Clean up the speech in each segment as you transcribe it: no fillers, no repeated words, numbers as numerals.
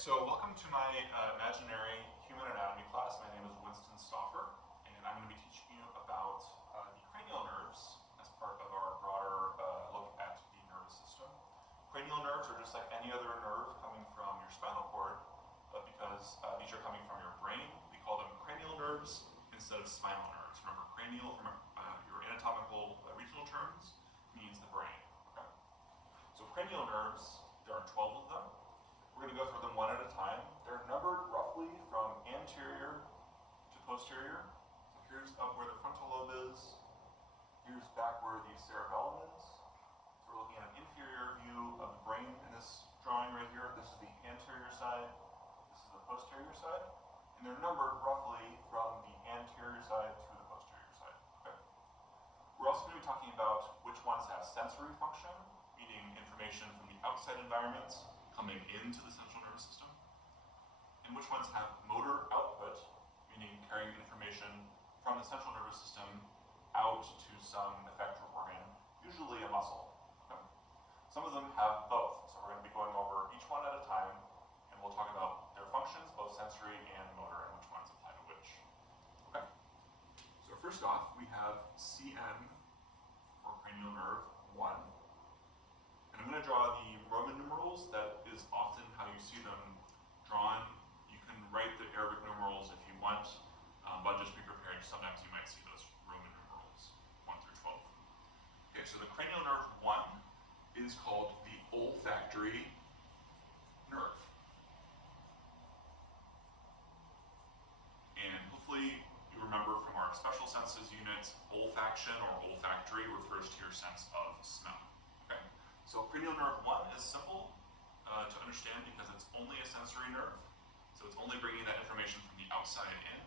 So welcome to my imaginary human anatomy class. My name is Winston Stauffer, and I'm going to be teaching you about the cranial nerves as part of our broader look at the nervous system. Cranial nerves are just like any other nerve coming from your spinal cord, but because these are coming from your brain, we call them cranial nerves instead of spinal nerves. Remember, cranial from your anatomical regional terms means the brain. Okay? So cranial nerves, there are 12 of them. We're going to go through them one at a time. They're numbered roughly from anterior to posterior. So here's up where the frontal lobe is. Here's back where the cerebellum is. So we're looking at an inferior view of the brain in this drawing right here. This is the anterior side. This is the posterior side. And they're numbered roughly from the anterior side to the posterior side. Okay. We're also going to be talking about which ones have sensory function, meaning information from the outside environments coming into the central nervous system, and which ones have motor output, meaning carrying information from the central nervous system out to some effector organ, usually a muscle. Okay. Some of them have both, so we're going to be going over each one at a time, and we'll talk about their functions, both sensory and motor, and which ones apply to which. Okay. So first off, we have CN, or cranial nerve 1. I'm going to draw the Roman numerals. That is often how you see them drawn. You can write the Arabic numerals if you want, but just be prepared. Sometimes you might see those Roman numerals, 1 through 12. Okay, so the cranial nerve 1 is called the olfactory nerve. And hopefully you remember from our special senses unit, olfaction or olfactory refers to your sense of smell. Okay. So cranial nerve 1 is simple to understand because it's only a sensory nerve. So it's only bringing that information from the outside in.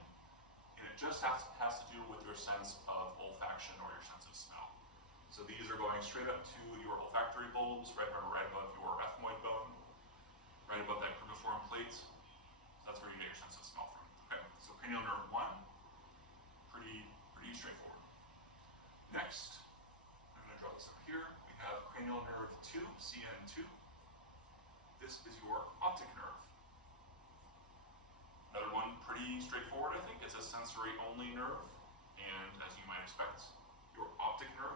And it just has to do with your sense of olfaction or your sense of smell. So these are going straight up to your olfactory bulbs, right above your ethmoid bone, right above that cribriform plate. That's where you get your sense of smell from. Okay, so cranial nerve 1, pretty straightforward. Next, I'm going to draw this up here. Cranial nerve 2, CN2. This is your optic nerve. Another one pretty straightforward, I think. It's a sensory-only nerve, and as you might expect, your optic nerve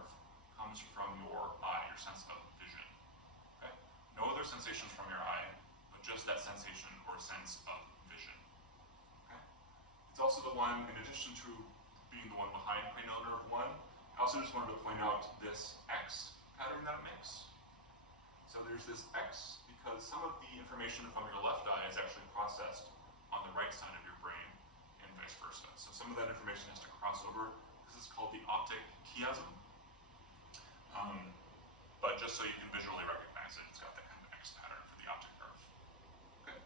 comes from your eye, your sense of vision. Okay? No other sensations from your eye, but just that sensation or sense of vision. Okay? It's also the one, in addition to being the one behind cranial nerve 1, I also just wanted to point out this X pattern that it makes. So there's this X because some of the information from your left eye is actually processed on the right side of your brain and vice versa. So some of that information has to cross over. This is called the optic chiasm. But just so you can visually recognize it, it's got that kind of X pattern for the optic nerve. Okay.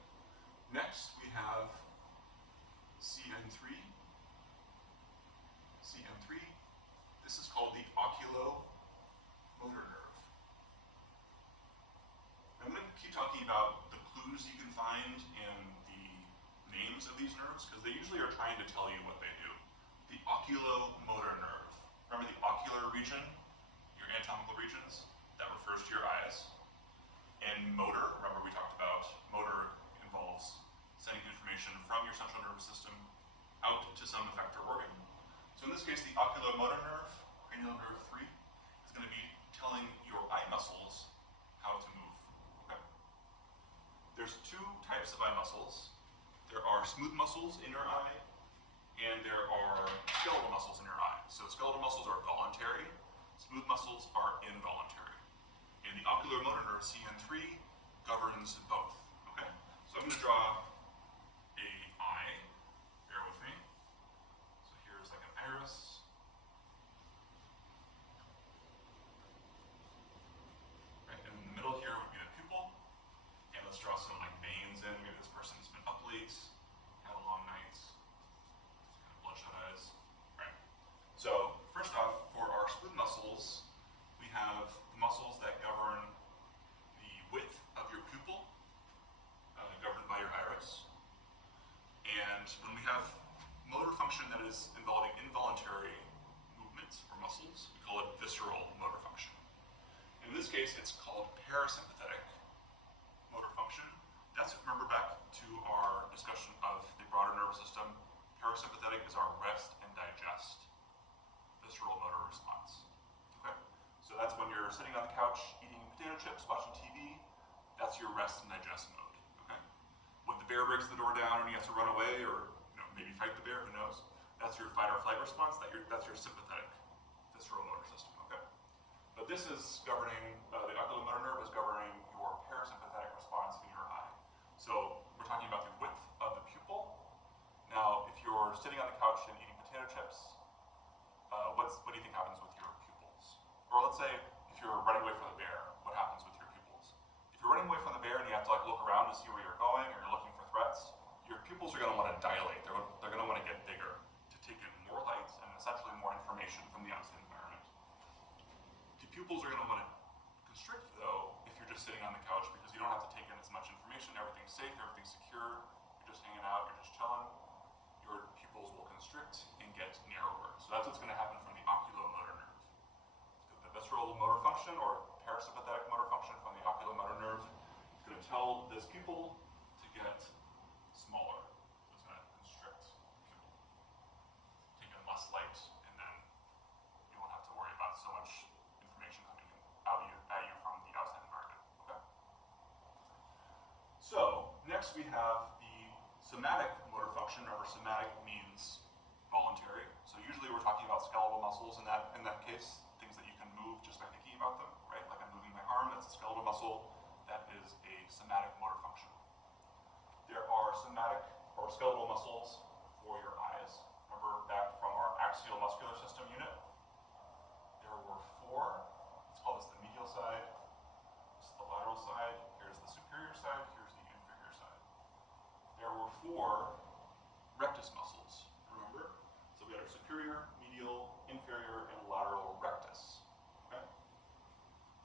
Next we have CN3. CN3. This is called the oculomotor nerve. I'm going to keep talking about the clues you can find in the names of these nerves, because they usually are trying to tell you what they do. The oculomotor nerve. Remember the ocular region, your anatomical regions? That refers to your eyes. And motor, remember we talked about motor involves sending information from your central nervous system out to some effector organ. So in this case, the oculomotor nerve, cranial nerve 3, is going to be telling your eye muscles how to move. Okay. There's two types of eye muscles. There are smooth muscles in your eye, and there are skeletal muscles in your eye. So skeletal muscles are voluntary, smooth muscles are involuntary. And the oculomotor nerve, CN3, governs both. Okay. So I'm going to draw a eye. Bear with me. So here's like an iris. In the middle here would be the pupil. And let's draw some like veins in. Maybe this person's been up late, had a long night, kind of bloodshot eyes. Right. So first off, for our smooth muscles, we have the muscles that govern the width of your pupil, governed by your iris. And when we have motor function that is involving involuntary movements or muscles, we call it visceral motor function. In this case, it's called parasympathetic motor function. That's, remember back to our discussion of the broader nervous system. Parasympathetic is our rest and digest, visceral motor response. Okay? So that's when you're sitting on the couch eating potato chips, watching TV. That's your rest and digest mode. Okay? When the bear breaks the door down and you have to run away, or maybe fight the bear, who knows? That's your fight or flight response. That's your sympathetic visceral motor system. Okay? But this is governing, the oculomotor nerve is governing your parasympathetic response in your eye. So we're talking about the width of the pupil. Now, if you're sitting on the couch and eating potato chips, what do you think happens with your pupils? Or let's say if you're running away from the bear, what happens with your pupils? If you're running away from the bear and you have to look around to see where you're going, or you're looking for threats, your pupils are going to want to dilate. They're going to want to get bigger to take in more light and essentially more information from the outside environment. The pupils are going to want to constrict, though, if you're just sitting on the couch, because you don't have to take in as much information. Everything's safe, everything's secure. You're just hanging out, you're just chilling. Your pupils will constrict and get narrower. So that's what's going to happen from the oculomotor nerve. The visceral motor function, or parasympathetic motor function from the oculomotor nerve, is going to tell this pupil to get smaller. So it's going to constrict the pupil, take in less light, and then you won't have to worry about so much information coming at you from the outside environment. Okay. So next we have the somatic motor function. Remember, somatic means voluntary. So usually we're talking about skeletal muscles in that case, things that you can move just by thinking about them, right? Like I'm moving my arm, that's a skeletal muscle. That is a somatic motor function. There are somatic or skeletal muscles for your eyes. Remember back from our axial muscular system unit? There were 4. Let's call this the medial side. This is the lateral side. Here's the superior side. Here's the inferior side. There were 4 rectus muscles, remember? So we had our superior, medial, inferior, and lateral rectus. Okay?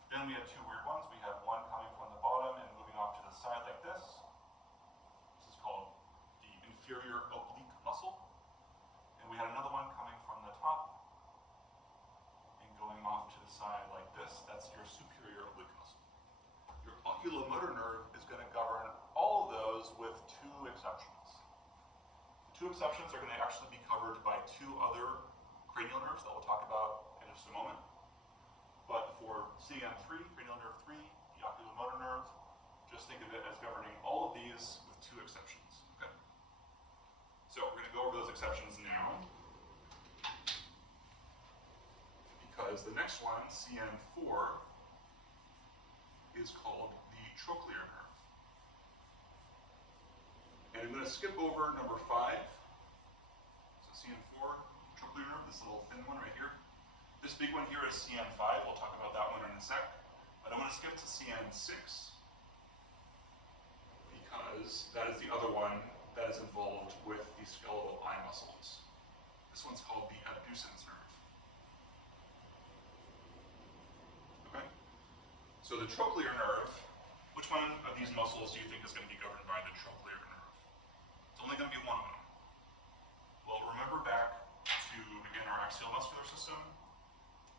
Then we had 2 weird ones. We had one coming from the bottom and moving off to the side like this. This is called the inferior oblique muscle. And we had another one coming from the top and going off to the side like this. That's your superior oblique muscle. Your oculomotor nerve is going to govern all of those with 2 exceptions. The 2 exceptions are going to actually be covered by 2 other cranial nerves that we'll talk about in just a moment. But for CN3, cranial nerve 3, the oculomotor nerve, just think of it as governing all of these with 2 exceptions. Okay? So we're going to go over those exceptions now, because the next one, CN4, is called the trochlear nerve. And I'm going to skip over number 5. So CN4, trochlear nerve, this little thin one right here. This big one here is CN5. We'll talk about that one in a sec. But I'm going to skip to CN6 because that is the other one that is involved with the skeletal eye muscles. This one's called the abducens nerve. Okay? So the trochlear nerve, which one of these muscles do you think is going to be governed by the trochlear nerve? It's only going to be one of them. Well, remember back to, again, our axial muscular system.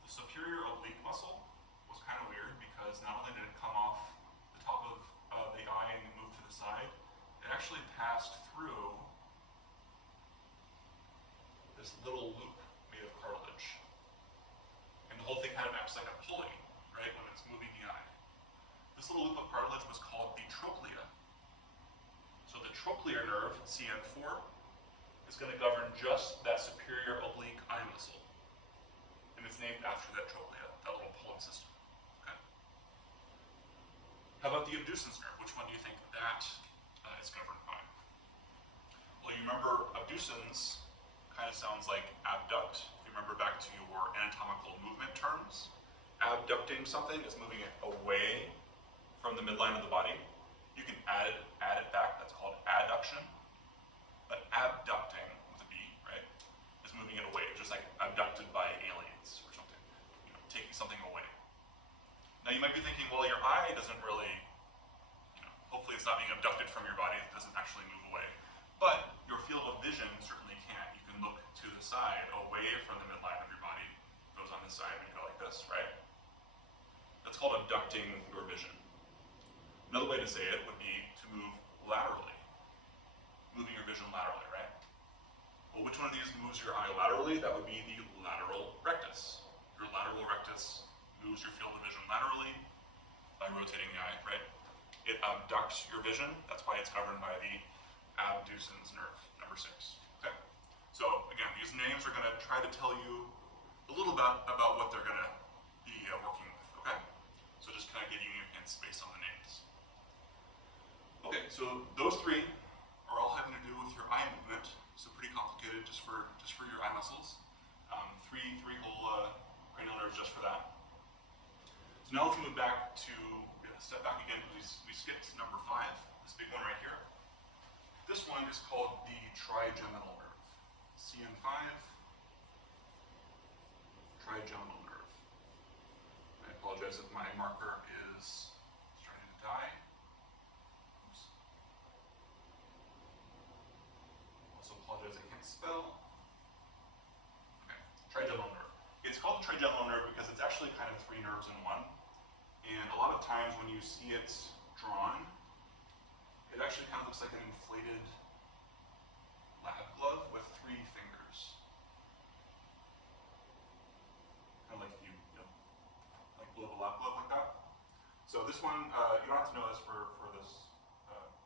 The superior oblique muscle was kind of weird because not only did it come off the top of the eye and move to the side, it actually passed through this little loop made of cartilage. And the whole thing kind of acts like a pulley, right, when it's moving the eye. This little loop of cartilage was called the trochlea. So the trochlear nerve, CN4, is going to govern just that superior oblique eye muscle. And it's named after that trochlea, that little pulling system. Okay. How about the abducens nerve? Which one do you think that is governed by? Well, you remember abducens kind of sounds like abduct. If you remember back to your anatomical movement terms, abducting something is moving it away from the midline of the body. You can add it back. That's called adduction. But abducting with a B, right, is moving it away, just like abducted by aliens or something, taking something away. Now you might be thinking, well, your eye doesn't really, hopefully it's not being abducted from your body, it doesn't actually move away. But your field of vision certainly can. You can look to the side, away from the midline of your body. It goes on this side and you go like this, right? That's called abducting your vision. Another way to say it would be to move laterally, moving your vision laterally, right? Well, which one of these moves your eye laterally? That would be the lateral rectus. Your lateral rectus moves your field of vision laterally by rotating the eye, right? It abducts your vision. That's why it's governed by the abducens nerve, number 6. Okay. So again, these names are going to try to tell you a little bit about what they're going to be working with. Okay. So just kind of giving you hints based on the names. Okay. So those 3 are all having to do with your eye movement. So pretty complicated just for your eye muscles. Three whole cranial nerves just for that. So now if you move back to, step back again, because we skipped number 5, this big one right here. This one is called the trigeminal nerve. CN5, trigeminal nerve. I apologize if my marker is starting to die. Oops. Also apologize I can't spell. Okay, trigeminal nerve. It's called the trigeminal nerve because it's actually kind of 3 nerves in one. And a lot of times when you see it drawn, it actually kind of looks like an inflated lab glove with 3 fingers. Kind of like you like blow the lab glove like that. So this one, you don't have to know this for this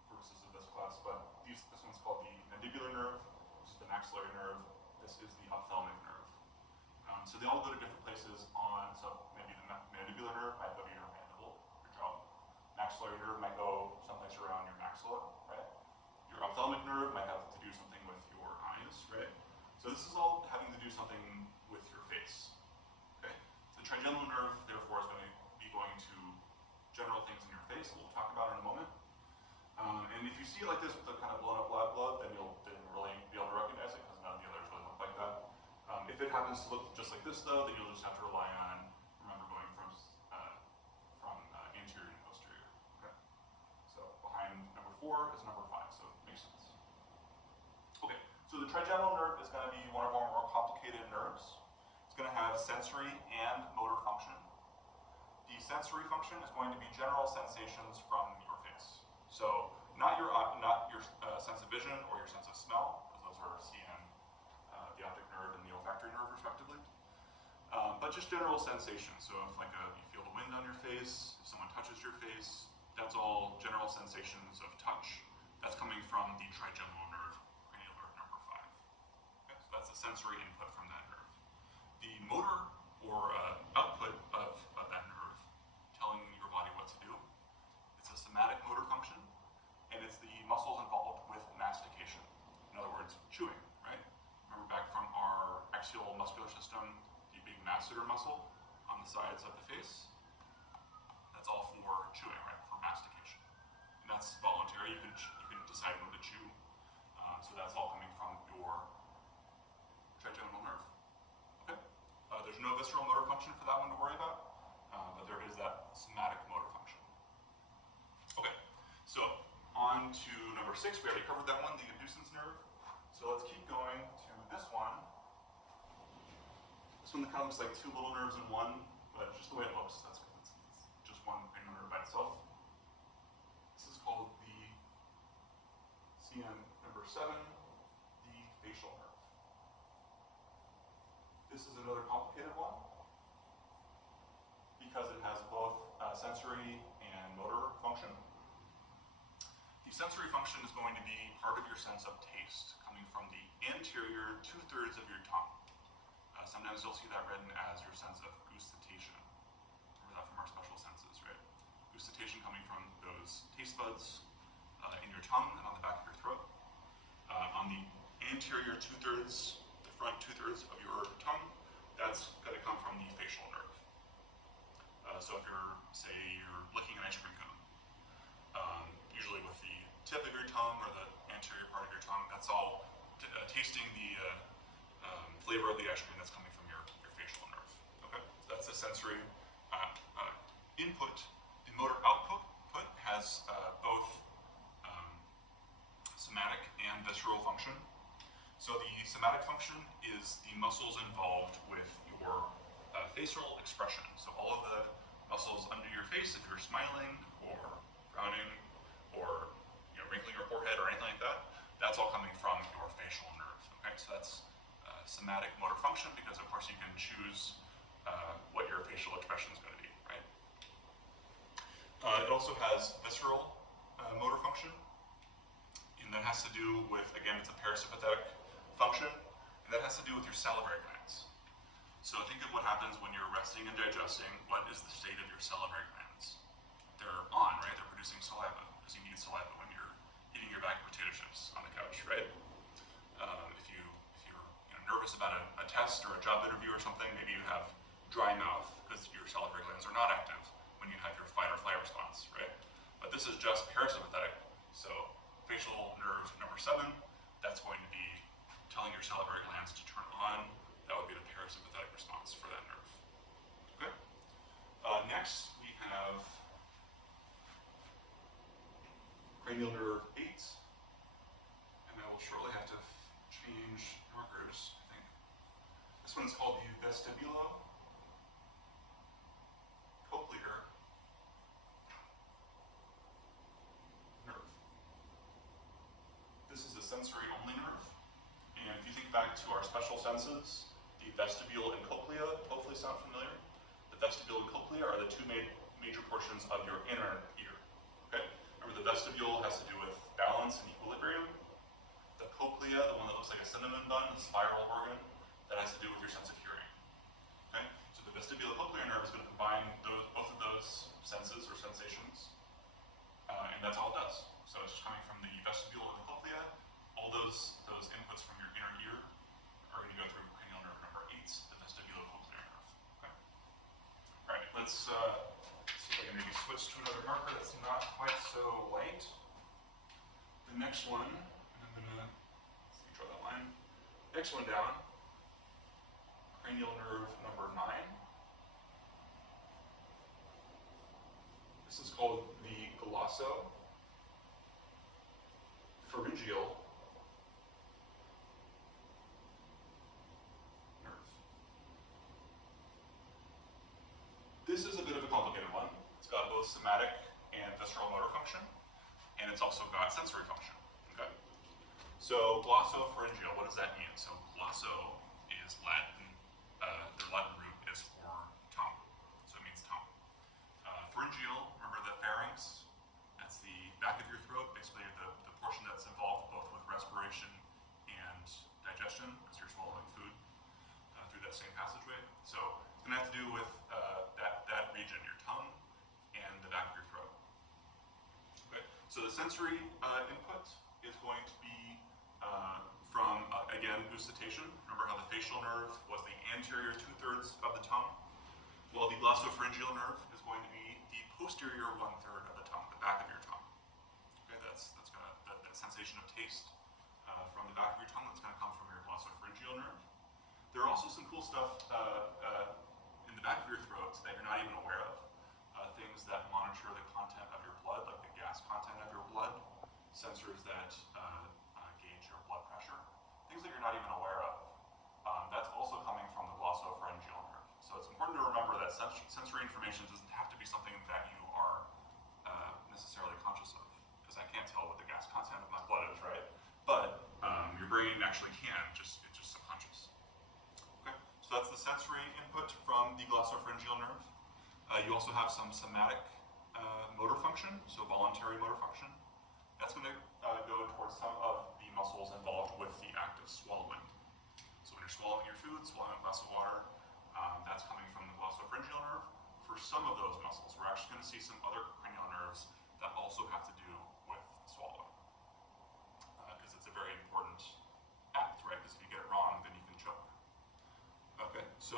purposes of this class, but this one's called the mandibular nerve, which is the maxillary nerve. This is the ophthalmic nerve. So they all go to different places on, so maybe the mandibular nerve might go to your mandible, your jaw. Maxillary nerve might go someplace around your maxilla, right? Your ophthalmic nerve might have to do something with your eyes, right? So this is all having to do something with your face, okay? The trigeminal nerve, therefore, is going to be going to general things in your face that we'll talk about in a moment. And if you see it like this with the kind of blown up lab glove, then you'll really be able to recognize it because none of the others really look like that. If it happens to look just like this, though, then you'll just have to rely on, remember, going from anterior to posterior. Okay. So behind number 4 is number 5, so it makes sense. Okay. So the trigeminal nerve is going to be one of our more complicated nerves. It's going to have sensory and motor function. The sensory function is going to be general sensations from your face. So not your sense of vision or your sense of smell, because those are CN, the optic nerve and the olfactory nerve, respectively. But just general sensations. So if you feel the wind on your face, if someone touches your face, that's all general sensations of touch. That's coming from the trigeminal nerve, cranial nerve number 5. Okay, so that's the sensory input from that nerve. The motor or output of that nerve, telling your body what to do, it's a somatic motor function, and it's the muscles involved with mastication. In other words, chewing, right? Remember back from our axial muscular system, the big masseter muscle on the sides of the face? That's all for chewing, right? For mastication. And that's voluntary. You can decide when to chew. So that's all coming from your trigeminal nerve. Okay? There's no visceral motor function for that one to worry about, but there is that somatic motor function. Okay, so on to number 6. We already covered that one, the abducens nerve. So let's keep going to this one. This one kind of looks like 2 little nerves in one, but just the way it looks, that's just one cranial nerve by itself. This is called the CN number 7, the facial nerve. This is another complicated one because it has both sensory and motor function. The sensory function is going to be part of your sense of taste, coming from the anterior 2/3 of your tongue. Sometimes you'll see that written as your sense of gustation. Remember that from our special senses, right? Gustation coming from those taste buds in your tongue and on the back of your throat. On the anterior 2/3, the front 2/3 of your tongue, that's going to come from the facial nerve. So if you're licking an ice cream cone, usually with the tip of your tongue or the anterior part of your tongue, that's all tasting the flavor of the ice cream that's coming from your facial nerve. Okay, so that's the sensory input. The motor output has both somatic and visceral function. So the somatic function is the muscles involved with your facial expression. So all of the muscles under your face, if you're smiling or frowning or wrinkling your forehead or anything like that, that's all coming from your facial nerve. Okay, so that's somatic motor function, because of course you can choose what your facial expression is going to be, right? It also has visceral motor function, and that has to do with, again, it's a parasympathetic function, and that has to do with your salivary glands. So think of what happens when you're resting and digesting. What is the state of your salivary glands? They're on, right? They're producing saliva, because you need saliva when you're eating your bag of potato chips on the couch, right? If you're nervous about a test or a job interview or something, maybe you have dry mouth because your salivary glands are not active when you have your fight or flight response, right? But this is just parasympathetic. So facial nerve number 7, that's going to be telling your salivary glands to turn on. That would be the parasympathetic response for that nerve. Okay. Next, we have cranial nerve 8, and I will shortly have to change markers, I think. This one's called the vestibulo-cochlear nerve. This is a sensory-only nerve, and if you think back to our special senses, the vestibule and cochlea hopefully sound familiar. The vestibule and cochlea are the two major portions of your inner ear. Okay? Remember, the vestibule has to do with balance and equilibrium. The cochlea, the one that looks like a cinnamon bun, the spiral organ, that has to do with your sense of hearing. Okay? So the vestibulocochlear nerve is going to combine both of those senses or sensations, and that's all it does. So it's just coming from the vestibule and the cochlea. All those inputs from your inner ear are going to go through cranial nerve number 8, the vestibulocochlear nerve. Okay? All right, let's see if I can maybe switch to another marker that's not quite so white. The next one, I'm going to draw that line. Next one down, cranial nerve number 9. This is called the glossopharyngeal nerve. This is a bit of a complicated one. It's got both somatic and visceral motor function, and it's also got sensory function. Okay? So glossopharyngeal, what does that mean? So glosso is Latin. Their Latin root is for tongue, so it means tongue. Pharyngeal, remember the pharynx? That's the back of your throat, basically the portion that's involved both with respiration and digestion, because you're swallowing food through that same passageway. So it's going to have to do with that region, your tongue and the back of your throat. Okay. So the sensory input is going to be from, again, gustation. Remember how the facial nerve was the anterior 2/3 of the tongue? Well, the glossopharyngeal nerve is going to be the posterior 1/3 of the tongue, the back of your tongue. Okay, that's gonna that sensation of taste from the back of your tongue, that's gonna come from your glossopharyngeal nerve. There are also some cool stuff in the back of your throat that you're not even aware of. Things that monitor the content of your blood, like the gas content of your blood, sensors that gauge your blood pressure, things that you're not even aware of. That's also coming from the glossopharyngeal nerve. So it's important to remember that sensory information doesn't have to be something that you are necessarily conscious of, because I can't tell what the gas content of my blood is, right? But your brain actually can, it's just subconscious. Okay, so that's the sensory input from the glossopharyngeal nerve. You also have some somatic motor function, so voluntary motor function. That's going to go towards some of the muscles involved with the act of swallowing. So when you're swallowing your food, swallowing a glass of water, that's coming from the glossopharyngeal nerve. For some of those muscles, we're actually going to see some other cranial nerves that also have to do with swallowing, because it's a very important act, right? Because if you get it wrong, then you can choke. Okay, so,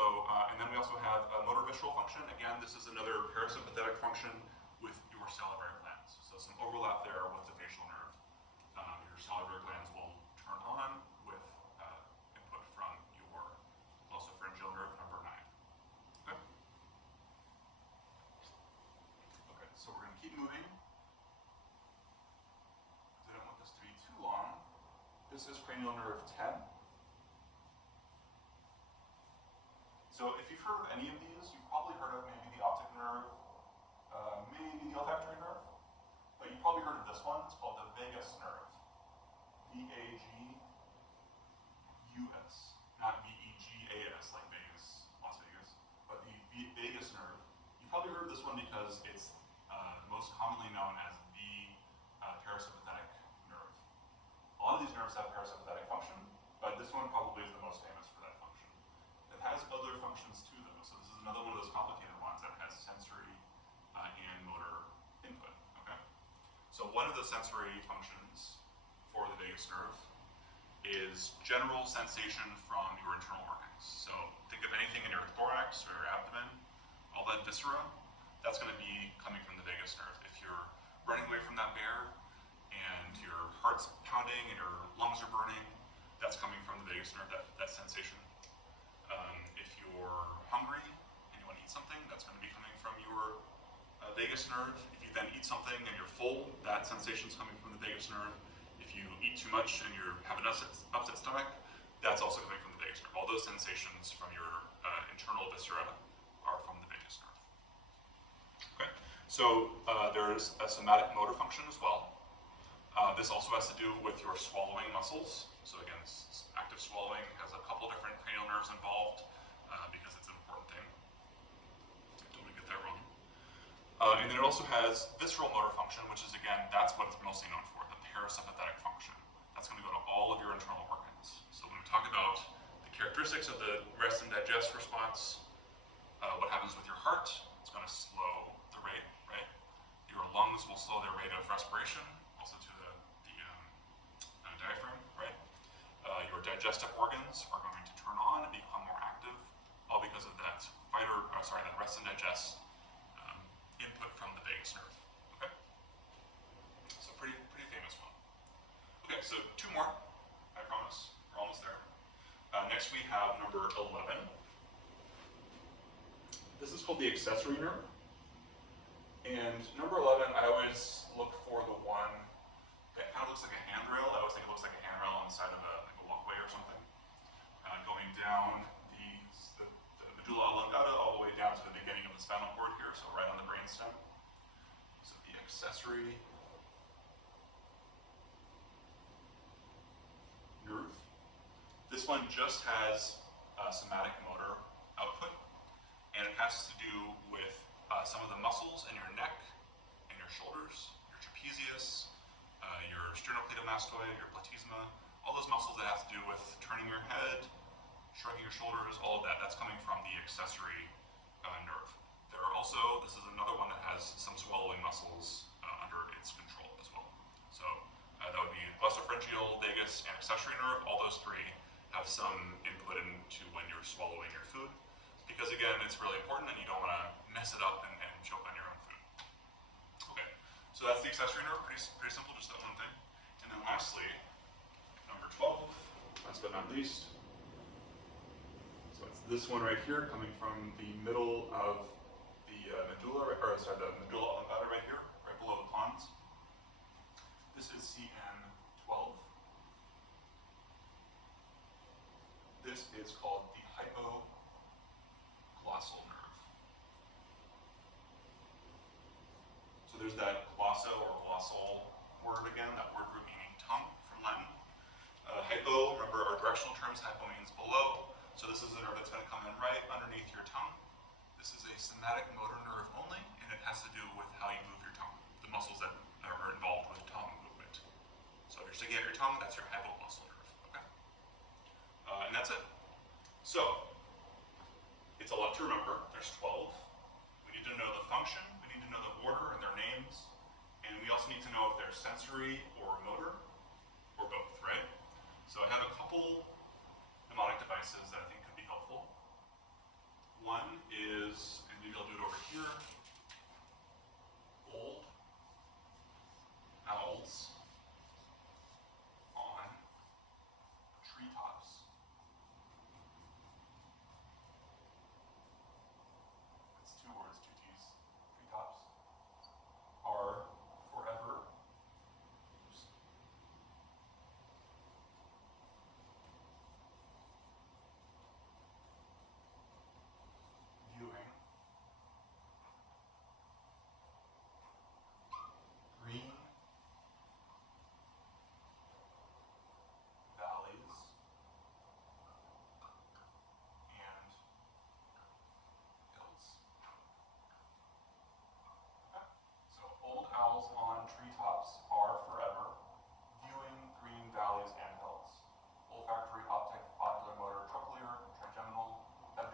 and then we also have motor visceral function. Again, this is another parasympathetic function with your salivary glands. So some overlap there with the facial nerve. Your salivary glands will turn on with input from your glossopharyngeal nerve number 9. Okay? Okay, so we're going to keep moving, because I don't want this to be too long. This is cranial nerve 10. So if you've heard of any of these, you've probably heard of maybe the optic nerve, maybe the olfactory nerve, but you've probably heard of this one. It's called the vagus VAGUS, not VEGAS like Vegas, Las Vegas, but the vagus nerve. You probably heard of this one because it's most commonly known as the parasympathetic nerve. A lot of these nerves have parasympathetic function, but this one probably is the most famous for that function. It has other functions too, though, so this is another one of those complicated ones that has sensory and motor input, okay? So one of the sensory functions for the vagus nerve is general sensation from your internal organs. So think of anything in your thorax or your abdomen, all that viscera, that's going to be coming from the vagus nerve. If you're running away from that bear and your heart's pounding and your lungs are burning, that's coming from the vagus nerve, that sensation. If you're hungry and you want to eat something, that's going to be coming from your vagus nerve. If you then eat something and you're full, that sensation is coming from the vagus nerve. If you eat too much and you have an upset stomach, that's also coming from the vagus nerve. All those sensations from your internal viscera are from the vagus nerve. Okay, so there's a somatic motor function as well. This also has to do with your swallowing muscles. So again, active swallowing has a couple different cranial nerves involved because it's an important thing. Don't want to get that wrong. And then it also has visceral motor function, which is, again, that's what it's mostly known for, the parasympathetic function. That's going to go to all of your internal organs. So when we talk about the characteristics of the rest and digest response, what happens with your heart, it's going to slow the rate, right? Your lungs will slow their rate of respiration, also to the diaphragm, right? Your digestive organs are going to turn on and become more active, all because of that that rest and digest input from the vagus nerve. Okay, so pretty famous one. Okay, so two more. I promise we're almost there. Next we have number 11. This is called the accessory nerve. And number 11, I always look for the one that kind of looks like a handrail. I always think it looks like a handrail on the side of a walkway or something, going down the medulla oblongata all the way down to the beginning of the spinal cord here, so right on the brainstem. So the accessory nerve. This one just has somatic motor output, and it has to do with some of the muscles in your neck and your shoulders, your trapezius, your sternocleidomastoid, your platysma, all those muscles that have to do with turning your head, shrugging your shoulders, all of that, that's coming from the accessory nerve. There are also, this is another one that has some swallowing muscles under its control as well. So that would be glotopharyngeal, vagus, and accessory nerve. All those three have some input into when you're swallowing your food. Because again, it's really important and you don't want to mess it up and choke on your own food. Okay, so that's the accessory nerve, pretty simple, just that one thing. And then lastly, number 12, last but not least, so it's this one right here coming from the middle of the medulla, the medulla oblongata right here, right below the pons. This is CN12. This is called the hypoglossal nerve. So there's that glosso or glossal word again, that word root meaning tongue from Latin. Hypo, remember our directional terms, hypo means below. So this is a nerve that's going to come in right underneath your tongue. This is a somatic motor nerve only, and it has to do with how you move your tongue, the muscles that are involved with tongue movement. So if you're sticking out your tongue, that's your hypoglossal nerve. Okay, and that's it. So it's a lot to remember. There's 12. We need to know the function. We need to know the order and their names, and we also need to know if they're sensory or motor, or both, right? So I have a couple mnemonic devices that I think could be helpful. One is, and maybe I'll do it over here, old owls on treetops. It's two words, two T's, treetops, are forever. Viewing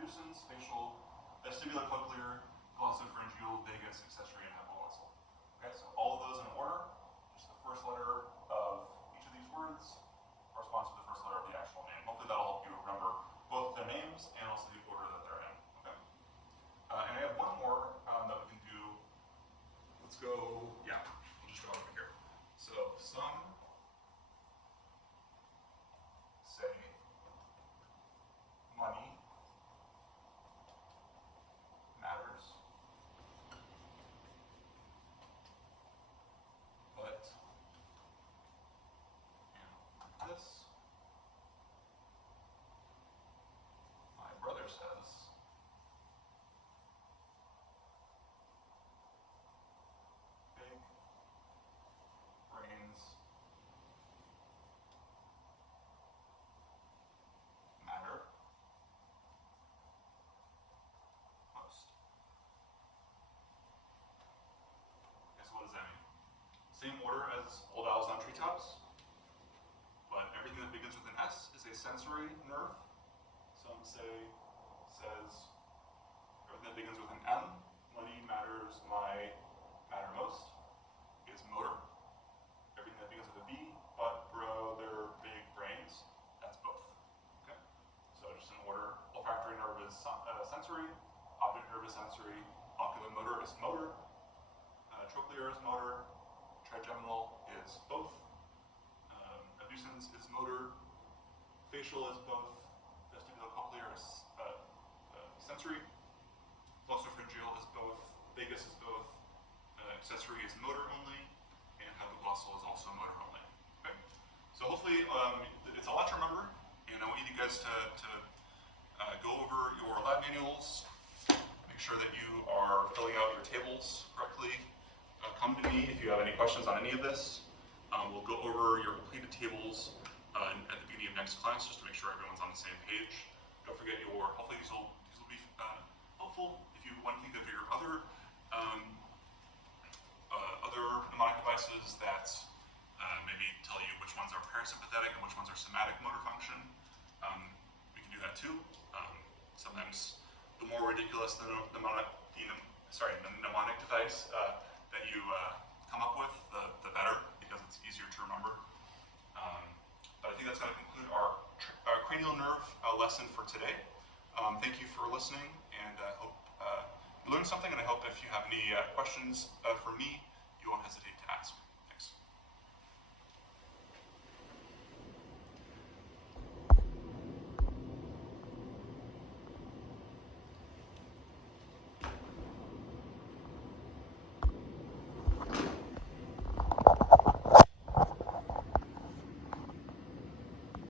abducens, facial, vestibulocochlear, glossopharyngeal, vagus, accessory, and hypoglossal. Okay, so all of those in order. Just the first letter of each of these words corresponds to the first letter of the actual name. Hopefully that'll help you remember both their names and also the order that they're in. Okay. And I have one more that we can do. Let's go. Yeah, we'll just go over here. So some say money matters, but and this, my brother says, big brains matter most. Okay, so what does that mean? Same order as old owls on treetops, but everything that begins with an S is a sensory nerve. Some say, says, everything that begins with an M, money matters, matter most, is motor. Everything that begins with a B, but, bro, they're big brains, that's both. Okay? So just in order, olfactory nerve is sensory, optic nerve is sensory, oculomotor is motor, trochlear is motor, trigeminal is both, abducens is motor, facial is both, vestibulocochlear is sensory, glossopharyngeal is both, vagus is both, accessory is motor only, and hypoglossal is also motor only. Okay? So hopefully it's a lot to remember, and I want you guys to go over your lab manuals, make sure that you are filling out your tables correctly. Come to me if you have any questions on any of this. We'll go over your completed tables at the beginning of next class just to make sure everyone's on the same page. Don't forget hopefully these will be helpful if you want to think of your other mnemonic devices that maybe tell you which ones are parasympathetic and which ones are somatic motor function. We can do that too. Sometimes the more ridiculous the mnemonic device that you come up with, the better, because it's easier to remember. But I think that's going to conclude our cranial nerve lesson for today. Thank you for listening, and I hope you learned something, and I hope if you have any questions for me, you won't hesitate to ask.